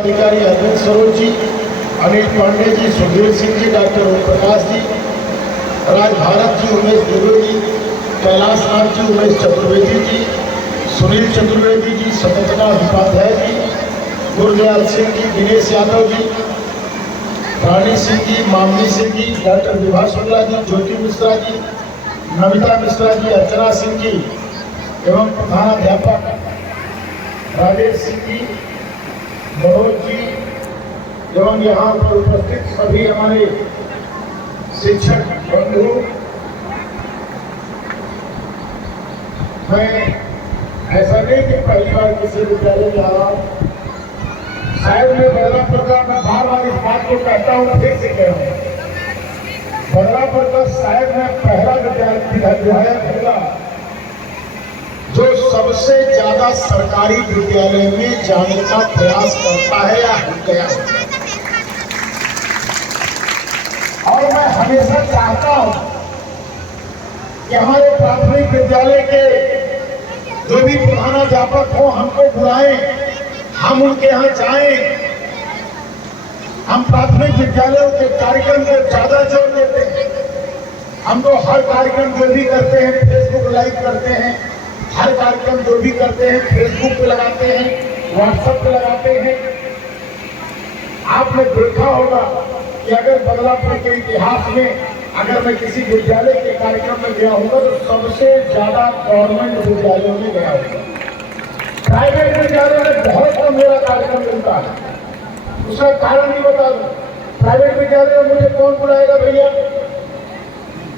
अधिकारी अरविंद सरोज जी, अनिल पांडे जी, सुधीर सिंह जी, डॉक्टर ओम प्रकाश जी, राज भारत जी, उमेश दुबे जी, कैलाश नाथ जी, उमेश चतुर्वेदी जी, सुनील चतुर्वेदी जी, सत्यता उपाध्याय जी, गुरदयाल सिंह जी, दिनेश यादव जी, रानी सिंह जी, मामनी सिंह जी, डॉक्टर विभा शुक्ला जी, ज्योति मिश्रा जी, नमिता मिश्रा जी, अर्चना सिंह जी एवं प्रधानाध्यापक राजेश सिंह जी, मनोज जी एवं यहाँ पर उपस्थित सभी हमारे शिक्षक बंधु, मैं ऐसा नहीं कि पहली बार किसी विद्यालय में आ रहा हूँ, शायद मैं बदलापुर का, मैं बार बार इस बात को कहता हूँ, फिर से कह रहा हूँ, बदलापुर का शायद मैं पहला विद्यालय होगा जो सबसे ज्यादा सरकारी विद्यालय में जाने का प्रयास करता है या हो गया। और मैं हमेशा चाहता हूं कि हमारे प्राथमिक विद्यालय के जो भी प्रधानाध्यापक हो हमको बुलाएं, हम उनके यहाँ जाएं, हम प्राथमिक विद्यालयों के कार्यक्रम को ज्यादा जोर देते हैं। हम तो हर कार्यक्रम जो भी करते हैं फेसबुक लाइव करते हैं, हर कार्यक्रम जो भी करते हैं फेसबुक पे लगाते हैं, व्हाट्सएप पे लगाते हैं। आपने देखा होगा कि अगर बदलापुर के इतिहास में अगर मैं किसी विद्यालय के कार्यक्रम में गया होगा तो सबसे ज्यादा गवर्नमेंट विद्यालयों में गया होगा। प्राइवेट विद्यालयों में बहुत कम मेरा कार्यक्रम मिलता है। उसका कारण ही बता दूं, प्राइवेट विद्यालय में मुझे कौन बुलाएगा भैया?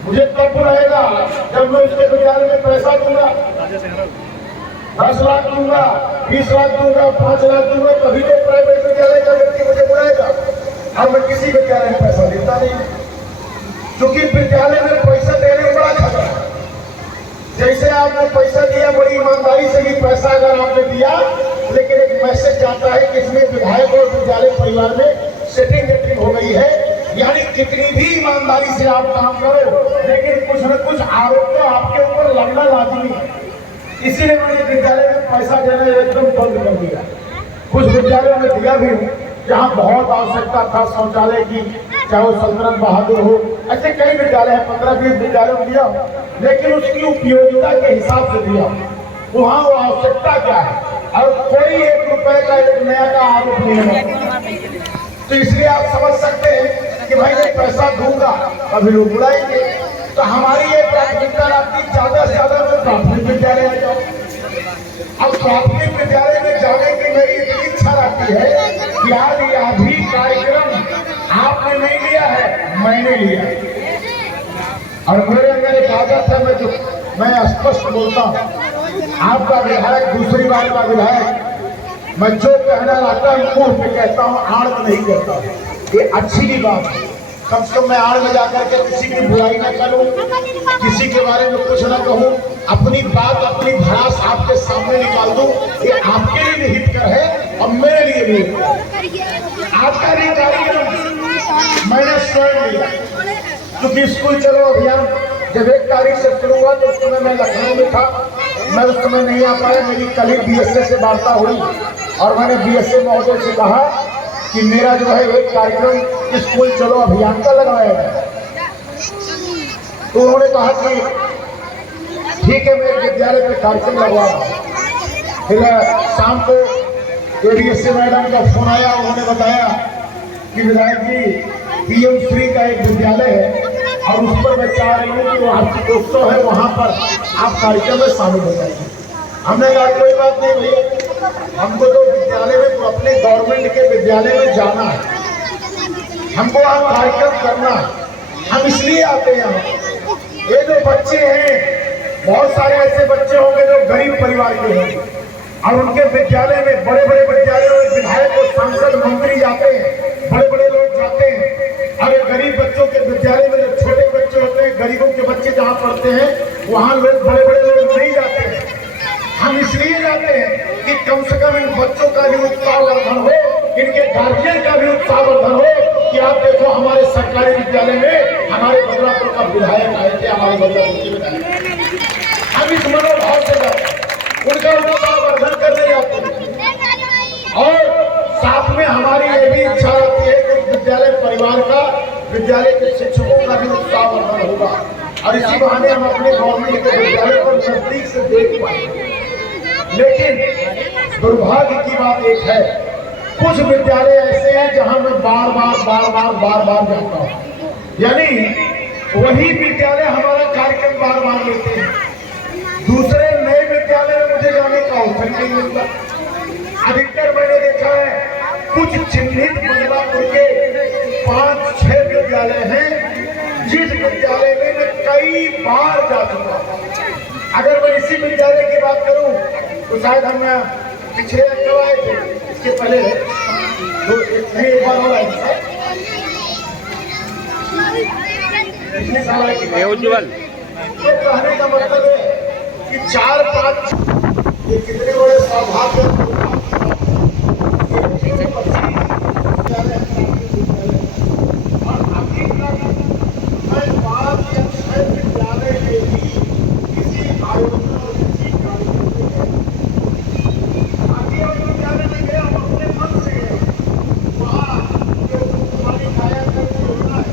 मुझे तब बुलाएगा जब मैं उसके विद्यालय में पैसा दूंगा, 10 लाख दूंगा, 20 लाख दूंगा, 5 लाख दूंगा, तभी तो प्राइवेट विद्यालय का व्यक्ति मुझे बुलाएगा। और मैं किसी विद्यालय में पैसा देता नहीं, क्योंकि विद्यालय में पैसा देने में बड़ा खतरा है। जैसे आपने पैसा दिया, बड़ी ईमानदारी से भी पैसा अगर आपने दिया, लेकिन एक मैसेज जाता है कि इसमें विधायक और विद्यालय परिवार में सेटिंग गेटिंग हो गई है, यानी कितनी भी ईमानदारी से आप काम करो लेकिन कुछ न कुछ आरोप तो आपके ऊपर लगना लाजमी है। इसीलिए मैंने विद्यालय में पैसा देना एकदम बंद कर दिया। कुछ विद्यालयों में दिया भी हूँ जहाँ बहुत आवश्यकता था शौचालय की, चाहे वो सल्तनत बहादुर हो, ऐसे कई विद्यालय है, 15-20 विद्यालयों में दिया, लेकिन उसकी उपयोगिता के हिसाब से दिया। वहाँ वो आवश्यकता क्या है और कोई 1 रुपए का 1 नया का आरोप नहीं है। तो इसलिए आप समझ सकते हैं कि भाई मैं पैसा दूंगा कभी लोग बुलाएंगे। तो हमारी ये प्राथमिकता रहती ज्यादा से ज्यादा मैं प्राथमिक विद्यालय में जाऊँ। अब प्राथमिक विद्यालय में जाने की मेरी इतनी इच्छा रहती है कि आज यह भी कार्यक्रम आपने नहीं लिया है, मैंने लिया। और मेरे अंदर एक आदत है, मैं स्पष्ट बोलता हूँ। आपका विधायक दूसरी बार का विधायक, मैं जो कहना चाहता हूँ मुंह पे कहता हूँ, आड़ में नहीं कहता हूँ। ये अच्छी भी बात है, कम से कम मैं आड़ में जाकर के किसी की बुराई न करूँ, किसी के बारे में कुछ न कहूँ, अपनी बात अपनी भड़ास आपके सामने निकाल दूँ। ये आपके लिए भी हितकर है और मेरे लिए भी हितकर। आज का भी कार्यक्रम मैंने स्वयं लिया, क्योंकि स्कूल चलो अभियान जब 1 तारीख से शुरू हुआ तो उस समय मैं लखनऊ में था, मैं उस समय नहीं आ पाया। मेरी कल ही बीएसए से वार्ता हुई और मैंने बीएसए महोदय से कहा कि मेरा जो है एक कार्यक्रम स्कूल चलो अभियान का लगाया गया। तो उन्होंने कहा कि ठीक है, मैं एक विद्यालय में कार्यक्रम लगवाऊंगा। फिर शाम को एडीएसए मैडम का फोन आया, उन्होंने बताया कि विधायक जी पीएम श्री का एक विद्यालय है और उस पर मैं चाह रही हूँ कि वार्षिक उत्सव है, वहां पर आप कार्यक्रम में शामिल हो जाइए। हमने कहा कोई बात नहीं भैया, हमको तो विद्यालय में तो अपने गवर्नमेंट के विद्यालय में जाना है, हमको वहाँ कार्यक्रम करना है, हम इसलिए आते हैं। ये जो बच्चे हैं, बहुत सारे ऐसे बच्चे होंगे जो गरीब परिवार के हैं और उनके विद्यालय में, बड़े बड़े विद्यालयों में विधायक और सांसद मंत्री जाते हैं, बड़े बड़े लोग जाते हैं। और गरीब बच्चों के विद्यालय में जो छोटे बच्चे होते हैं, गरीबों के बच्चे जहाँ पढ़ते हैं, वहाँ लोग बड़े बड़े लोग नहीं जाते हैं। हम इसलिए जाते हैं कि कम से कम इन बच्चों का भी उत्साहवर्धन हो, इनके गार्जियन का भी उत्साहवर्धन हो कि आप देखो हमारे सरकारी विद्यालय में हमारे बदलापुर का विधायक आए थे, हमारे बदलापुर के विधायक। हम इस मनोभाव से जाते हैं, उनका उत्साहवर्धन करने जाते हैं और साथ में हमारी ये भी इच्छा होती है कि विद्यालय परिवार का, विद्यालय के शिक्षकों का भी उत्साहवर्धन होगा और इसी बहाने हम अपने गवर्नमेंट के विद्यालय को नजदीक से देख पाएंगे। लेकिन दुर्भाग्य की बात एक है, कुछ विद्यालय ऐसे हैं जहां मैं बार बार जाता हूं, यानी वही विद्यालय हमारा कार्यक्रम बार बार लेते हैं। दूसरे नए विद्यालय में मुझे जाने का अवसर नहीं मिलता। अधिकतर मैंने देखा है कुछ चिन्हित बदलापुर के 5-6 विद्यालय हैं जिस विद्यालय में मैं कई बार जा चुका हूं। अगर मैं इसी विद्यालय की बात करूं तो शायद हम पिछले कब आए थे, इसके पहले एक बार हो रहा है पिछले साल आए। उज्ज्वल तो कहने का मतलब है कि 4-5 ये कितने बड़े सौभाग्य और अभी तक मैं 5 या 6 विद्यालय में भी किसी आयोजन और किसी कार्यक्रम में आगे और विद्यालय में गया, हम अपने मन से गए। वहाँ जो हमारी कायाकल्प योजना है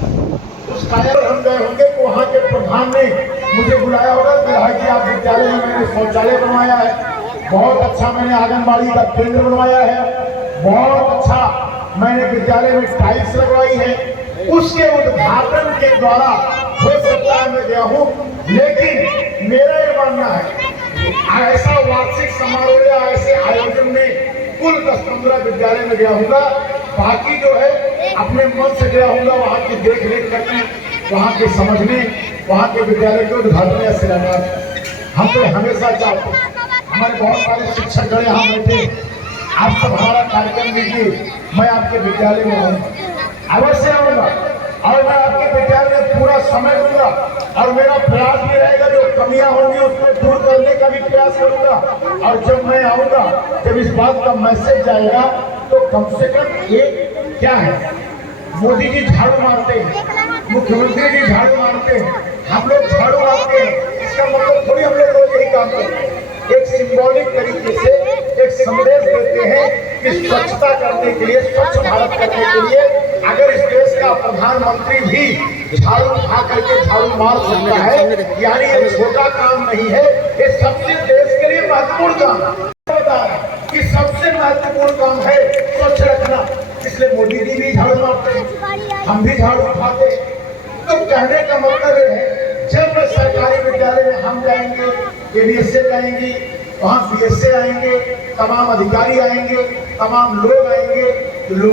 उस काया हम गए होंगे तो वहाँ के प्रधान ने मुझे बुलाया होगा, कहा कि आप विद्यालय में मैंने शौचालय बनवाया है, बहुत अच्छा मैंने आंगनबाड़ी का केंद्र बनवाया है, बहुत अच्छा मैंने विद्यालय में टाइल्स लगवाई है। उसके उद्घाटन के द्वारा हो सकता है मैं गया हूँ, लेकिन मेरा ये मानना है ऐसा वार्षिक समारोह या ऐसे आयोजन में कुल 10-15 विद्यालय में गया होगा। बाकी जो है अपने मन से गया होगा वहाँ की देख रेख करने, वहाँ के समझने, वहाँ के विद्यालय के उद्घाटन या शिलान्यास। हम तो हमेशा चाहते हैं, हमारे बहुत सारे शिक्षक गण यहाँ बैठे, आप सब हमारा कार्यक्रम लीजिए, मैं आपके विद्यालय में आऊँगा, अवश्य आऊँगा और मैं आपके विद्यालय में पूरा समय दूंगा और मेरा प्रयास भी रहेगा जो कमियां होंगी उसको दूर करने का भी प्रयास करूंगा। और जब मैं आऊँगा, जब इस बात का मैसेज जाएगा तो कम से कम एक क्या है, मोदी जी झाड़ू मारते हैं, मुख्यमंत्री जी झाड़ू मारते हैं, हम लोग झाड़ू मारते हैं, इसका मतलब थोड़ी हम लोग रोज यही काम करते हैं। एक सिंबॉलिक तरीके से एक संदेश देते हैं कि स्वच्छता करने के लिए, स्वच्छ भारत करने के लिए अगर इस देश का प्रधानमंत्री भी झाड़ू उठा करके झाड़ू मार सकता है, यानी ये छोटा काम नहीं है, ये सबसे देश के लिए महत्वपूर्ण काम है कि सबसे महत्वपूर्ण काम है स्वच्छ रखना। इसलिए मोदी जी भी झाड़ू मारते हैं, हम भी झाड़ू उठाते हैं। तो कहने का मतलब है जब सरकारी विद्यालय में हम जाएंगे, केबीएसए जाएंगे, वहाँ बीएसए आएंगे, तमाम अधिकारी आएंगे, तमाम लोग आएंगे,